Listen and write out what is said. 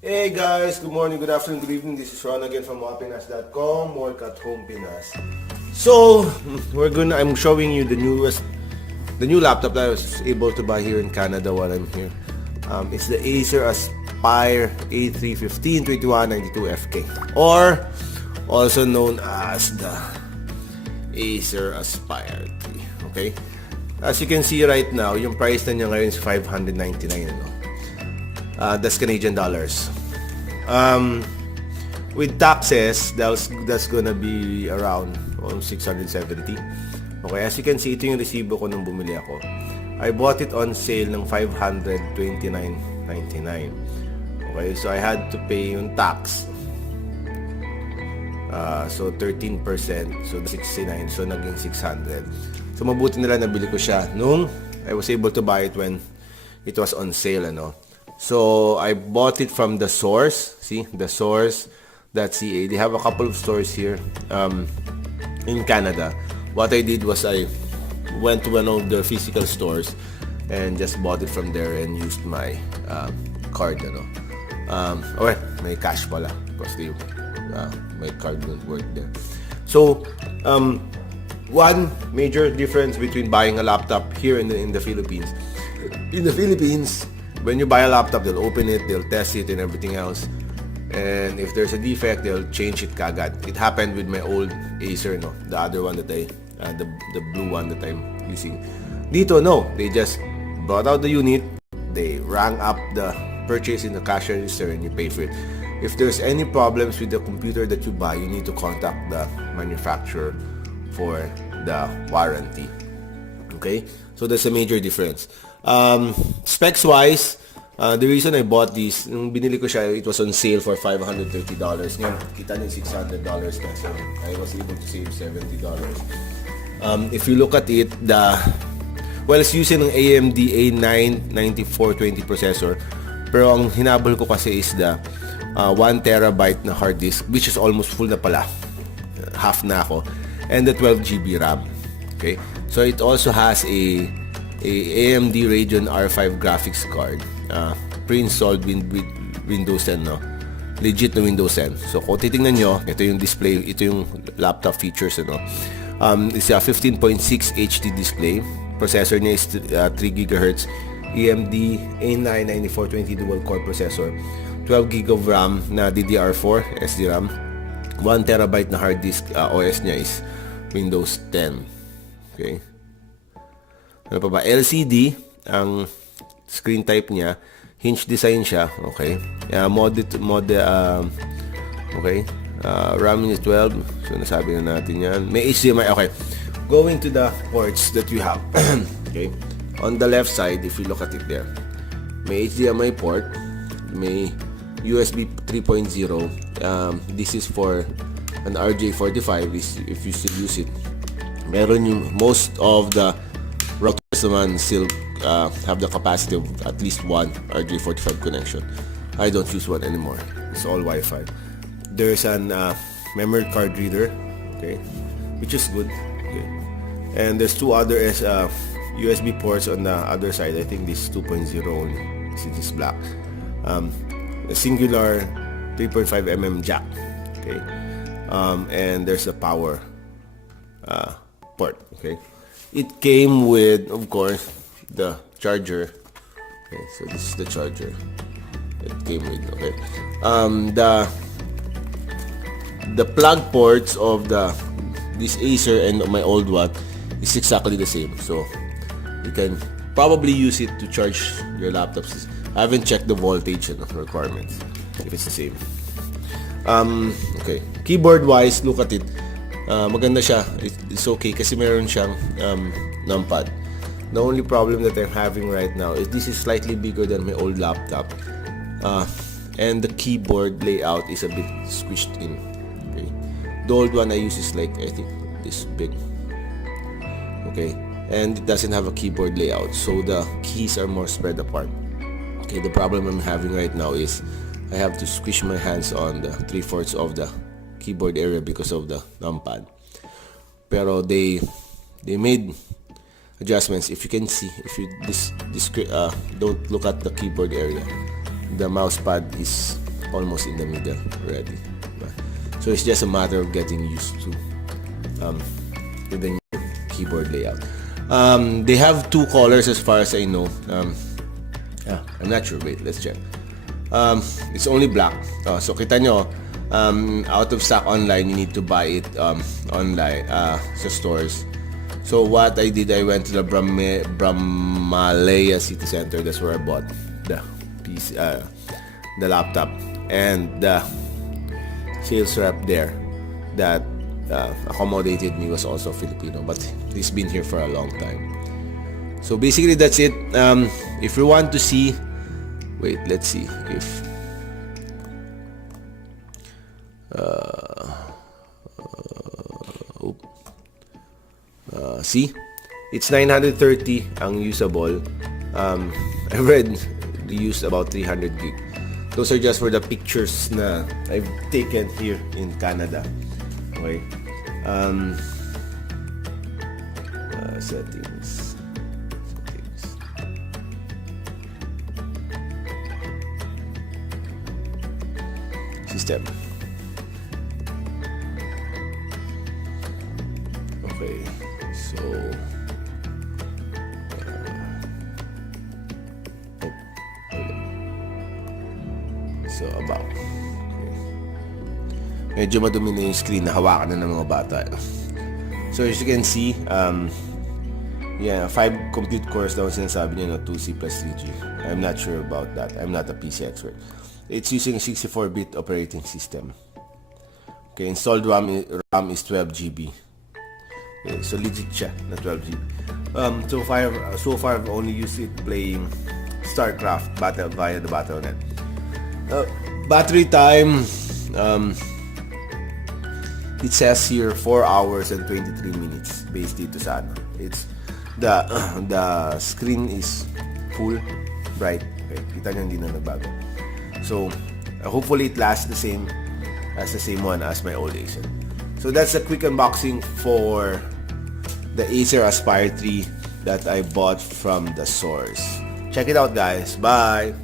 Hey guys, good morning, good afternoon, good evening. This is Ron again from wapinas.com, work at home Pinas. So, I'm showing you the new laptop that I was able to buy here in Canada while I'm here. It's the Acer Aspire A315-21-92FK, or also known as the Acer Aspire 3. Okay? As you can see right now, yung price na niya ngayon is $599. That's Canadian dollars. With taxes, that's gonna be around 670. Okay, as you can see, ito yung resibo ko nung bumili ako. I bought it on sale ng $529.99. Okay, so I had to pay yung tax. So 13%, so 69, so naging 600. So mabuti nila nabili ko siya nung I was able to buy it when it was on sale, ano. So I bought it from the source. See, the source.ca. They have a couple of stores here in Canada. What I did was I went to one of the physical stores and just bought it from there and used my card, ano. Okay, may cash pala because my card won't work there. So one major difference between buying a laptop here in the Philippines. In the Philippines, when you buy a laptop, they'll open it, they'll test it and everything else. And if there's a defect, they'll change it kagad. It happened with my old Acer, no? The other one that the blue one that I'm using. Dito, no. They just brought out the unit, they rang up the purchase in the cash register and you pay for it. If there's any problems with the computer that you buy, you need to contact the manufacturer for the warranty. Okay? So that's a major difference. Specs wise, the reason I bought this, nung binili ko siya, it was on sale for $530. Ngayon, kita niyo $600 na. So I was able to save $70. If you look at it, it's using ng AMD A9 9420 processor. Pero ang hinabol ko kasi is the 1 terabyte na hard disk, which is almost full na pala. Half na ako. And the 12 GB RAM. Okay? So it also has a AMD Radeon R5 graphics card, pre-installed with Windows 10, no? Legit na Windows 10. So kung titingnan nyo, ito yung display, ito yung laptop features, ano? It's a 15.6 HD display. Processor niya is 3 GHz AMD A9 9420 dual core processor, 12 GB of RAM na DDR4 SDRAM, 1 terabyte na hard disk. OS niya is Windows 10. Okay. Ano pa ba? LCD ang screen type niya, hinge design siya, okay. Okay. RAM is 12. So nasabi na natin 'yan. May HDMI, okay. Going to the ports that you have. Okay. On the left side, if you look at it there, may HDMI port, may USB 3.0. This is for an RJ45 if you still use it. Meron yung most of the routers naman still have the capacity of at least one RJ45 connection. I don't use one anymore. It's all Wi-Fi. There's an memory card reader, okay, which is good. Okay. And there's two other USB ports on the other side. I think this 2.0 only. See, this black. A singular 3.5mm jack. Okay. And there's a power port. Okay. It came with, of course, the charger. Okay, so this is the charger it came with. Okay. The plug ports of this Acer and my old one is exactly the same. So you can probably use it to charge your laptops. I haven't checked the voltage and requirements if it's the same. Okay. Keyboard wise, look at it. Maganda siya. It's okay kasi meron siyang numpad. The only problem that I'm having right now is this is slightly bigger than my old laptop. And the keyboard layout is a bit squished in. Okay. The old one I use is like, I think, this big. Okay. And it doesn't have a keyboard layout, so the keys are more spread apart. Okay. The problem I'm having right now is I have to squish my hands on the 3/4 of the keyboard area because of the numpad. Pero they made adjustments. If you can see, if you don't look at the keyboard area, the mouse pad is almost in the middle already. So it's just a matter of getting used to the new keyboard layout. They have 2 colors as far as I know. I'm not sure. Wait, let's check. It's only black. So kita nyo, out of stock online, you need to buy it online sa stores. So what I did, I went to the Bramalea City Center. That's where I bought the PC, the laptop, and the sales rep there that accommodated me was also Filipino, but he's been here for a long time. So basically that's it. If you want to see, wait, let's see if see, it's 930 ang usable. I've read they used about 300 gig. Those are just for the pictures na I've taken here in Canada. Okay. Settings. System. Okay. So about. Okay. Medyo madumi na yung screen na hawakan na ng mga bata. So as you can see, 5 compute cores daw sinasabi niya, no, 2C plus 3G. I'm not sure about that. I'm not a PC expert. It's using a 64-bit operating system. Okay, installed RAM is 12 GB. Okay, so legit siya na 12 GB. So far I've only used it playing StarCraft via the Battle.net. Battery time, it says here 4 hours and 23 minutes based dito sa ano. It's the screen is full bright. Okay, kita nyo hindi na nagbago. So hopefully it lasts the same one as my old Acer. So that's a quick unboxing for the Acer Aspire 3 that I bought from the source. Check it out, guys. Bye.